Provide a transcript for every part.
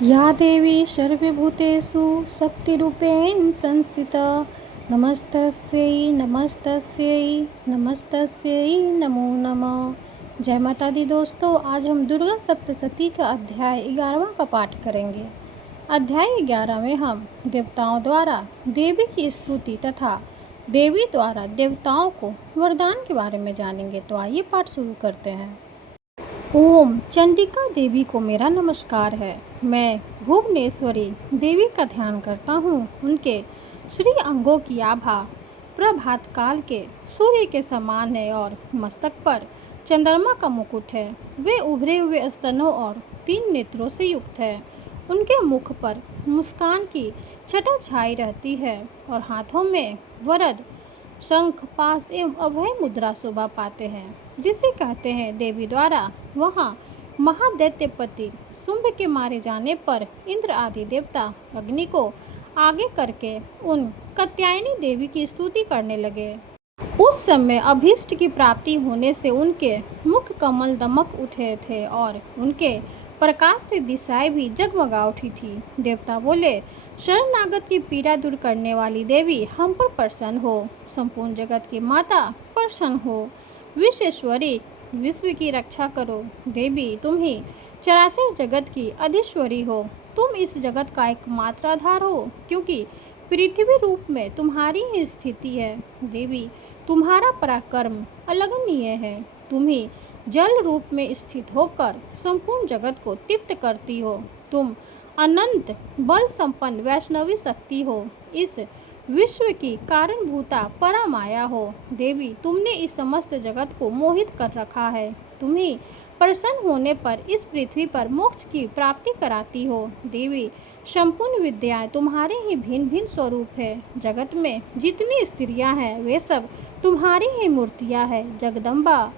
या देवी सर्वभूतेषु शक्तिरूपेण संस्थिता नमस्तस्यै नमस्तस्यै नमस्तस्यै नमो नमः। जय माता दी दोस्तों, आज हम दुर्गा सप्तशती का अध्याय 11वां का पाठ करेंगे। अध्याय 11 में हम देवताओं द्वारा देवी की स्तुति तथा देवी द्वारा देवताओं को वरदान के बारे में जानेंगे। तो आइए पाठ शुरू करते हैं। ओम चंडिका देवी को मेरा नमस्कार है। मैं भुवनेश्वरी देवी का ध्यान करता हूँ। उनके श्री अंगों की आभा प्रभात काल के सूर्य के समान है और मस्तक पर चंद्रमा का मुकुट है। वे उभरे हुए स्तनों और 3 नेत्रों से युक्त है। उनके मुख पर मुस्कान की छटा छाई रहती है और हाथों में वरद शंख पास एवं अभय मुद्रा शोभा पाते हैं, जिसे कहते हैं देवी द्वारा वहाँ महादैत्यपति शुंभ के मारे जाने पर इंद्र आदि देवता अग्नि को आगे करके उन कात्यायनी देवी की स्तुति करने लगे। उस समय अभीष्ट की प्राप्ति होने से उनके मुख कमल दमक उठे थे और उनके प्रकाश से दिशाएं भी जगमगा उठी थी। देवता बोले, शरणागत की पीड़ा दूर करने वाली देवी हम पर प्रसन्न हो। संपूर्ण जगत की माता प्रसन्न हो। विश्वेश्वरी विश्व की रक्षा करो। देवी तुम ही चराचर जगत की अधीश्वरी हो। तुम इस जगत का एकमात्र आधार हो, क्योंकि पृथ्वी रूप में तुम्हारी ही स्थिति है। देवी तुम्हारा पराक्रम अलगनीय है। तुम ही जल रूप में स्थित होकर संपूर्ण जगत को तृप्त करती हो। तुम अनंत बल संपन्न वैष्णवी शक्ति हो। इस विश्व की कारणभूता परामाया हो। देवी तुमने इस समस्त जगत को मोहित कर रखा है। तुम ही प्रसन्न होने पर इस पृथ्वी पर मोक्ष की प्राप्ति कराती हो। देवी संपूर्ण विद्याएं तुम्हारे ही भिन्न भिन्न स्वरूप है। जगत में जितनी स्त्रियां हैं वे सब तुम्हारी ही मूर्तियां हैं। जगदम्बा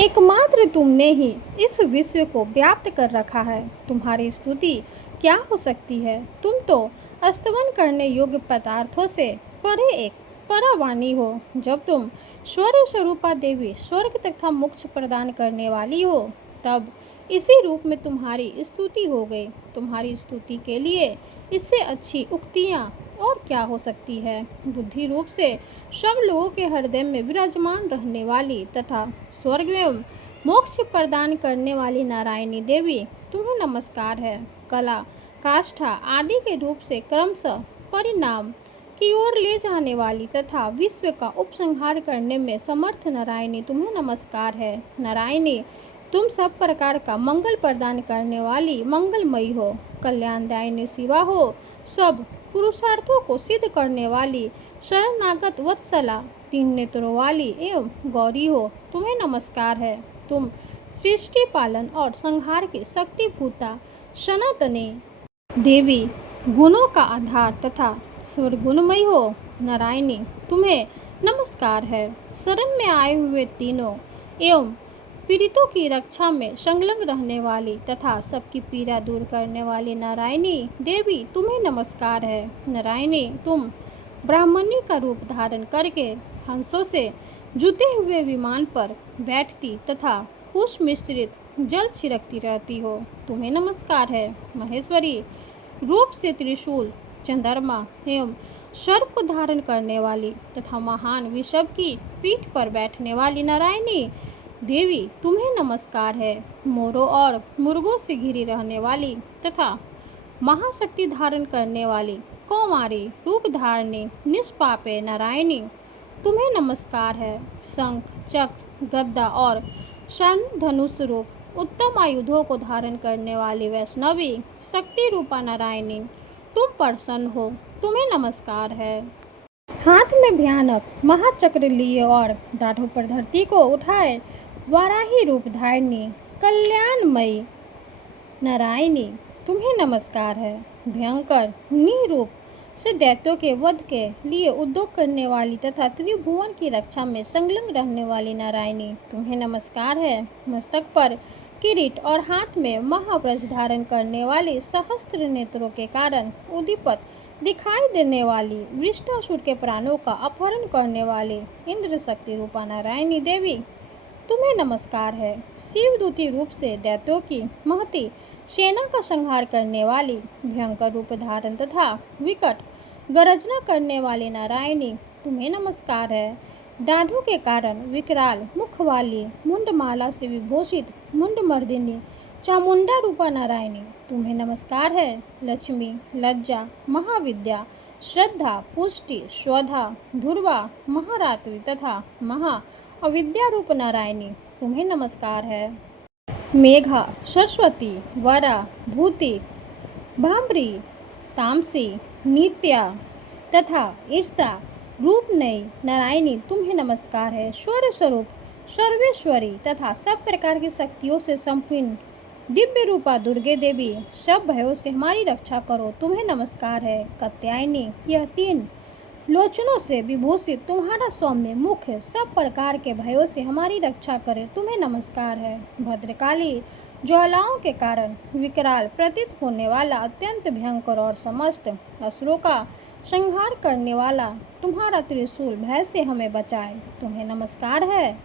एकमात्र तुमने ही इस विश्व को व्याप्त कर रखा है। तुम्हारी स्तुति क्या हो सकती है? तुम तो स्तवन करने योग्य पदार्थों से परे एक परावाणी हो। जब तुम स्वर्ग स्वरूपा देवी स्वर्ग तथा मोक्ष प्रदान करने वाली हो, तब इसी रूप में तुम्हारी स्तुति हो गई। तुम्हारी स्तुति के लिए इससे अच्छी उक्तियाँ और क्या हो सकती है? बुद्धि रूप से सब लोगों के हृदय में विराजमान रहने वाली तथा स्वर्ग एवं मोक्ष प्रदान करने वाली नारायणी देवी तुम्हें नमस्कार है। कला काष्ठा आदि के रूप से क्रमशः परिणाम की ओर ले जाने वाली तथा विश्व का उपसंहार करने में समर्थ नारायणी तुम्हें नमस्कार है। नारायणी तुम सब प्रकार का मंगल प्रदान करने वाली मंगलमयी हो। कल्याणदायिनी शिवा हो। सब पुरुषार्थों को सिद्ध करने वाली शरणागत वत्सला 3 नेत्रों वाली एवं गौरी हो। तुम्हें नमस्कार है। तुम सृष्टि पालन और संहार की शक्तिभूता सनातनी देवी गुणों का आधार तथा स्वर्गुणमयी हो। नारायणी तुम्हें नमस्कार है। शरण में आए हुए तीनों एवं पीड़ितों की रक्षा में संलग्न रहने वाली तथा सबकी पीड़ा दूर करने वाली नारायणी देवी तुम्हें नमस्कार है। नारायणी तुम ब्राह्मणी का रूप धारण करके हंसों से जुते हुए विमान पर बैठती तथा पुष्प मिश्रित जल छिड़कती रहती हो। तुम्हें नमस्कार है। महेश्वरी रूप से त्रिशूल चंद्रमा एवं सर्प को धारण करने वाली तथा महान विषव की पीठ पर बैठने वाली नारायणी देवी तुम्हें नमस्कार है। मोरों और मुर्गों से घिरी रहने वाली तथा महाशक्ति धारण करने वाली कौमारी रूप धारणी निष्पापे नारायणी तुम्हें नमस्कार है। शंख चक्र गदा और स्वर्ण धनुष रूप उत्तम आयुधों को धारण करने वाली वैष्णवी शक्ति रूपा नारायणी तुम प्रसन्न हो। तुम्हें नमस्कार है। हाथ में भयानक महाचक्र लिए और दाढ़ों पर धरती को उठाए वाराही रूप धारिणी कल्याणमयी नारायणी तुम्हें नमस्कार है। भयंकर निरूप से दैत्यों के वध के लिए उद्योग करने वाली तथा त्रिभुवन की रक्षा में संलग्न रहने वाली नारायणी तुम्हें नमस्कार है। मस्तक पर किरीट और हाथ में महाव्रज धारण करने वाली सहस्त्र नेत्रों के कारण उद्दीपक दिखाई देने वाली वृष्टासुर के प्राणों का अपहरण करने वाली इंद्र शक्ति रूपा नारायणी देवी तुम्हें नमस्कार है। शिवदूती रूप से दैत्यों की महती सेना का संहार करने वाली, भयंकर रूप धारण तथा विकट गर्जना करने वाली नारायणी, तुम्हें नमस्कार है। डाढ़ों के कारण विकराल मुख वाली, मुंडमाला से विभूषित मुंडमर्दिनी चामुंडा रूपा नारायणी, तुम्हें नमस्कार है। लक्ष्मी, लज्जा, महाविद्या, श्रद्धा, पुष्टि, स्वधा, ध्रुवा, महारात्रि तथा महा अविद्या रूप नारायणी, तुम्हें नमस्कार है। मेघा, सरस्वती, वरा, भूति, भाम्री, तामसी, नित्या तथा ईर्षा रूपनयी नारायणी, तुम्हें नमस्कार है। स्वर स्वरूप, सर्वेश्वरी तथा सब प्रकार की शक्तियों से संपन्न दिव्य रूपा दुर्गे देवी, सब भयों से हमारी रक्षा करो, तुम्हें नमस्कार है। कात्यायनी, यह 3 लोचनों से विभूषित तुम्हारा सौम्य मुख सब प्रकार के भयों से हमारी रक्षा करे, तुम्हें नमस्कार है। भद्रकाली, ज्वालाओं के कारण विकराल प्रतीत होने वाला, अत्यंत भयंकर और समस्त असुरों का संहार करने वाला तुम्हारा त्रिशूल भय से हमें बचाए, तुम्हें नमस्कार है।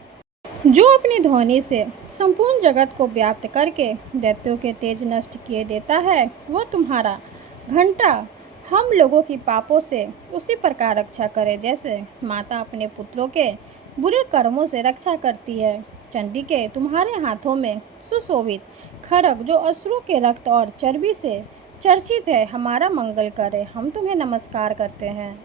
जो अपनी ध्वनि से संपूर्ण जगत को व्याप्त करके दैत्यों के तेज नष्ट किए देता है, वह तुम्हारा घंटा हम लोगों की पापों से उसी प्रकार रक्षा करे जैसे माता अपने पुत्रों के बुरे कर्मों से रक्षा करती है। चंडी के तुम्हारे हाथों में सुशोभित खड्ग, जो असुरों के रक्त और चर्बी से चर्चित है, हमारा मंगल करे, हम तुम्हें नमस्कार करते हैं।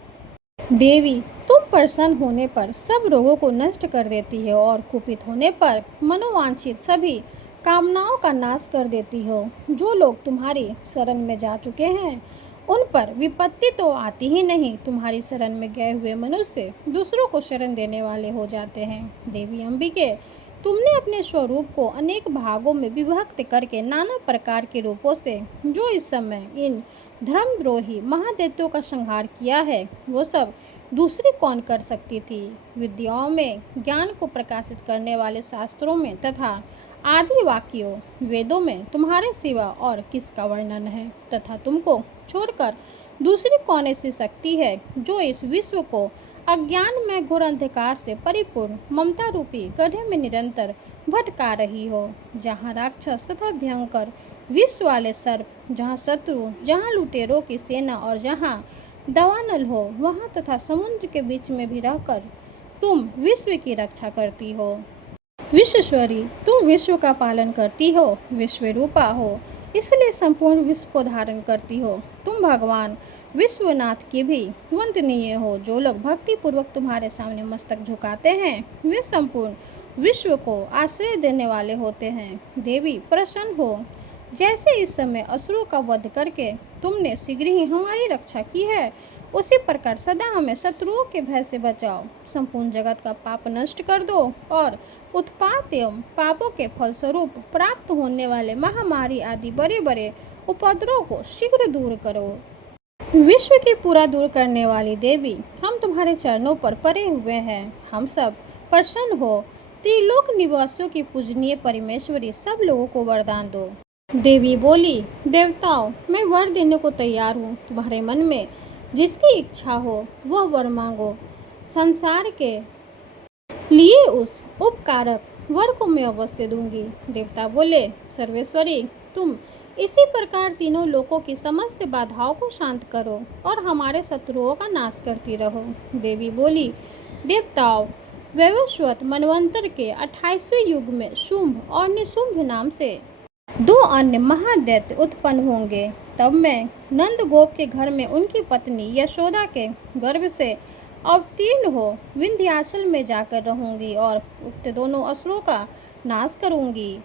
देवी, तुम प्रसन्न होने पर सब रोगों को नष्ट कर देती हो और कुपित होने पर मनोवांछित सभी कामनाओं का नाश कर देती हो। जो लोग तुम्हारी शरण में जा चुके हैं उन पर विपत्ति तो आती ही नहीं, तुम्हारी शरण में गए हुए मनुष्य दूसरों को शरण देने वाले हो जाते हैं। देवी अंबिके, तुमने अपने स्वरूप को अनेक भागों में विभक्त करके नाना प्रकार के रूपों से जो इस समय इन धर्मद्रोही महादैत्यों का संहार किया है, वो सब दूसरी कौन कर सकती थी। विद्याओं में, ज्ञान को प्रकाशित करने वाले शास्त्रों में तथा आदि वाक्यों वेदों में तुम्हारे सिवा और किसका वर्णन है, तथा तुमको छोड़कर दूसरी कौन ऐसी शक्ति है जो इस विश्व को अज्ञान में घोर अंधकार से परिपूर्ण ममता रूपी गड्ढे में निरंतर भटका रही हो। जहाँ राक्षस तथा भयंकर विष वाले सर्प, जहाँ शत्रु, जहाँ लुटेरों की सेना और जहाँ दावानल हो, वहाँ तथा समुद्र के बीच में भी रहकर तुम विश्व की रक्षा करती हो। विश्वेश्वरी, तुम विश्व का पालन करती हो, विश्व रूपा हो, इसलिए संपूर्ण विश्व को धारण करती हो। तुम भगवान विश्वनाथ की भी वंदनीय हो। जो लोग भक्ति पूर्वक तुम्हारे सामने मस्तक झुकाते हैं, वे संपूर्ण विश्व को आश्रय देने वाले होते हैं। देवी, प्रसन्न हो। जैसे इस समय असुरों का वध करके तुमने शीघ्र ही हमारी रक्षा की है, उसी प्रकार सदा हमें शत्रुओं के भय से बचाओ। संपूर्ण जगत का पाप नष्ट कर दो और उत्पात एवं पापों के फलस्वरूप प्राप्त होने वाले महामारी आदि बड़े बड़े उपद्रव को शीघ्र दूर करो। विश्व की पूरा दूर करने वाली देवी, हम तुम्हारे चरणों पर पड़े हुए हैं, हम सब प्रसन्न हो। त्रिलोक निवासियों की पूजनीय परमेश्वरी, सब लोगों को वरदान दो। देवी बोली, देवताओं, मैं वर देने को तैयार हूँ। तुम्हारे मन में जिसकी इच्छा हो वह वर मांगो। संसार के लिए उस उपकारक वर को मैं अवश्य दूंगी। देवता बोले, सर्वेश्वरी, तुम इसी प्रकार तीनों लोकों की समस्त बाधाओं को शांत करो और हमारे शत्रुओं का नाश करती रहो। देवी बोली, देवताओं, वैवस्वत मनवंतर के 28वें युग में शुंभ और निशुंभ नाम से 2 अन्य महादैत्य उत्पन्न होंगे। तब मैं नंदगोप के घर में उनकी पत्नी यशोदा के गर्भ से अवतीर्ण हो विंध्याचल में जाकर रहूंगी और उक्त दोनों असुरों का नाश करूंगी।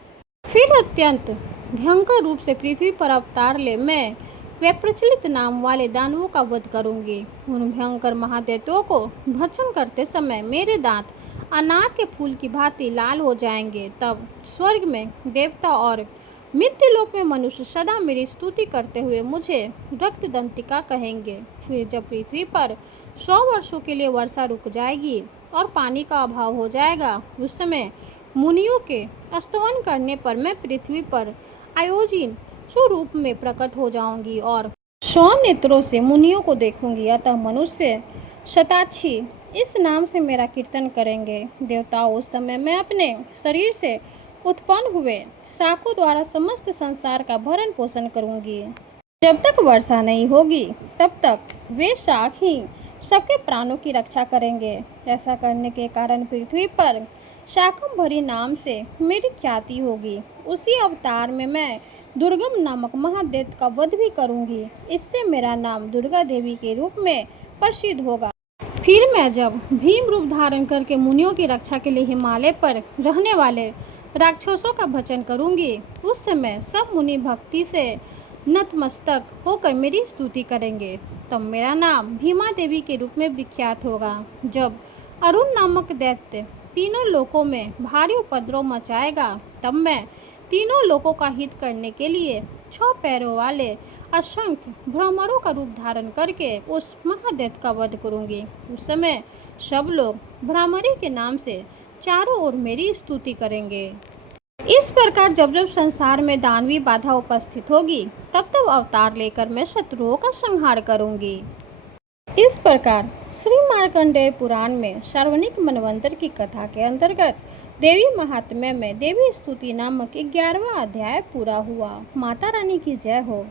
फिर अत्यंत भयंकर रूप से पृथ्वी पर अवतार ले मैं वे प्रचलित नाम वाले दानवों का वध करूंगी। उन भयंकर महादैत्यों को भक्षण करते समय मेरे दांत अनार के फूल की भांति लाल हो जाएंगे। तब स्वर्ग में देवता और मृत्युलोक में मनुष्य सदा मेरी स्तुति करते हुए मुझे रक्तदंतिका कहेंगे। फिर जब पृथ्वी पर 100 वर्षों के लिए वर्षा रुक जाएगी और पानी का अभाव हो जाएगा, उस समय मुनियों के स्तवन करने पर मैं पृथ्वी पर आयोजिन स्वरूप में प्रकट हो जाऊंगी और 100 नेत्रों से मुनियों को देखूंगी। अतः मनुष्य शताक्षी इस नाम से मेरा कीर्तन करेंगे। देवताओं, उस समय मैं अपने शरीर से उत्पन्न हुए शाकों द्वारा समस्त संसार का भरण पोषण करूंगी। जब तक वर्षा नहीं होगी तब तक वे शाक ही सबके प्राणों की रक्षा करेंगे। ऐसा करने के कारण पृथ्वी पर शाकंभरी नाम से मेरी ख्याति होगी। उसी अवतार में मैं दुर्गम नामक महादैत्य का वध भी करूंगी। इससे मेरा नाम दुर्गा देवी के रूप में प्रसिद्ध होगा। फिर मैं जब भीम रूप धारण करके मुनियों की रक्षा के लिए हिमालय पर रहने वाले राक्षसों का भजन करूंगी, उस समय सब मुनि भक्ति से नतमस्तक होकर मेरी स्तुति करेंगे। तब मेरा नाम भीमा देवी के रूप में विख्यात होगा। जब अरुण नामक दैत्य तीनों लोकों में भारी उपद्रव मचाएगा, तब मैं तीनों लोकों का हित करने के लिए 6 पैरों वाले असंख्य भ्रमरों का रूप धारण करके उस महादैत्य का वध करूंगी। उस समय सब लोग भ्रामरी के नाम से चारों ओर मेरी स्तुति करेंगे। इस प्रकार जब जब संसार में दानवी बाधा उपस्थित होगी, तब तब अवतार लेकर मैं शत्रुओं का संहार करूंगी। इस प्रकार श्री मार्कंडेय पुराण में सार्वनिक मनवंतर की कथा के अंतर्गत देवी महात्म्य में देवी स्तुति नामक 11वां अध्याय पूरा हुआ। माता रानी की जय हो।